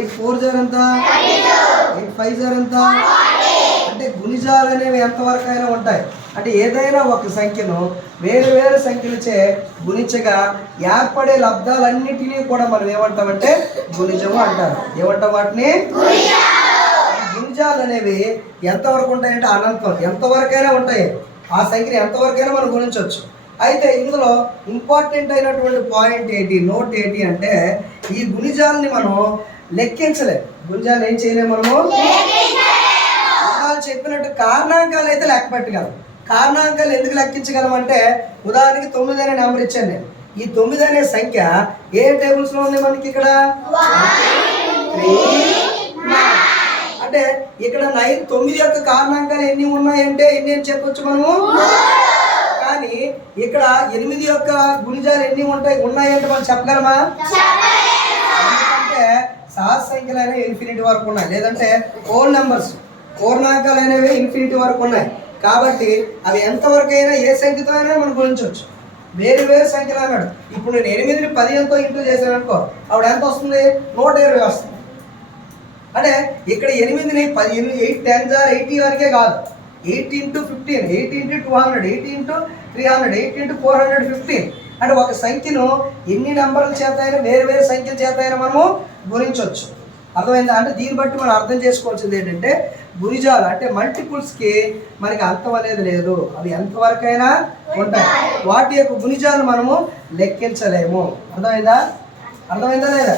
8 4 jar ఎంత, 8 5 jar ఎంత. అంటే గుణిజాలు అనేవి ఎంతవరకు అయినా ఉంటాయి. అంటే ఏదైనా ఒక సంఖ్యను వేరు వేరు సంఖ్యలచే గుణించగా ఏర్పడే లబ్ధాలన్నిటినీ కూడా మనం ఏమంటామంటే గుణిజము అంటారు. ఏమంటాం వాటిని? గుణిజాలు అనేవి ఎంతవరకు ఉంటాయంటే అనంతం, ఎంతవరకైనా ఉంటాయి. ఆ సంఖ్యను ఎంతవరకైనా మనం గుణించవచ్చు. అయితే ఇందులో ఇంపార్టెంట్ అయినటువంటి పాయింట్ ఏంటి, నోట్ ఏంటి అంటే ఈ గుణిజాలని మనం లెక్కించలేము. గుణిజాలు ఏం చేయలేము మనము. చెప్పినట్టు కారణాంకాలు అయితే లెక్క పెట్టగలం. కారణాంకాలు ఎందుకు లెక్కించగలం అంటే ఉదాహరణకి 9 అనే నెంబర్ ఇచ్చాను నేను. ఈ 9 అనే సంఖ్య ఏ టేబుల్స్లో ఉంది మనకి? ఇక్కడ 3 అంటే ఇక్కడ 9 యొక్క కారణాంకాలు ఎన్ని ఉన్నాయంటే ఎన్ని అని చెప్పొచ్చు మనము. కానీ ఇక్కడ 8 యొక్క గుణిజాలు ఎన్ని ఉన్నాయంటే మనం చెప్పగలమా? ఎందుకంటే సహజ సంఖ్యలు అనేవి ఇన్ఫినిటీ వరకు ఉన్నాయి, లేదంటే హోల్ నెంబర్స్ పూర్ణాంకాలు అనేవి ఇన్ఫినిటీ వరకు ఉన్నాయి. కాబట్టి అవి ఎంతవరకైనా ఏ సంఖ్యతో అయినా మనం గుణించవచ్చు. వేరు వేరు సంఖ్యలు అన్నాడు. ఇప్పుడు నేను 8ని 15తో ఇంటూ చేశాను అనుకో, అప్పుడు ఎంత వస్తుంది? 120 వస్తుంది. అంటే ఇక్కడ 8ని 8 10 80 వరకే కాదు, 8 × 15, 8 × 200, 8 × 300, 8 × 415. అంటే ఒక సంఖ్యను ఎన్ని నెంబర్ల చేత అయినా వేరు వేరు సంఖ్యల చేత అయినా మనము గుణించవచ్చు. అర్థమైందా? అంటే దీన్ని బట్టి మనం అర్థం చేసుకోవాల్సింది ఏంటంటే గుణిజాలు అంటే మల్టిపుల్స్కి మనకి అంతం అనేది లేదు. అవి ఎంతవరకైనా ఉంటాయి. వాటి యొక్క గుణిజాలు మనము లెక్కించలేము. అర్థమైందా లేదా?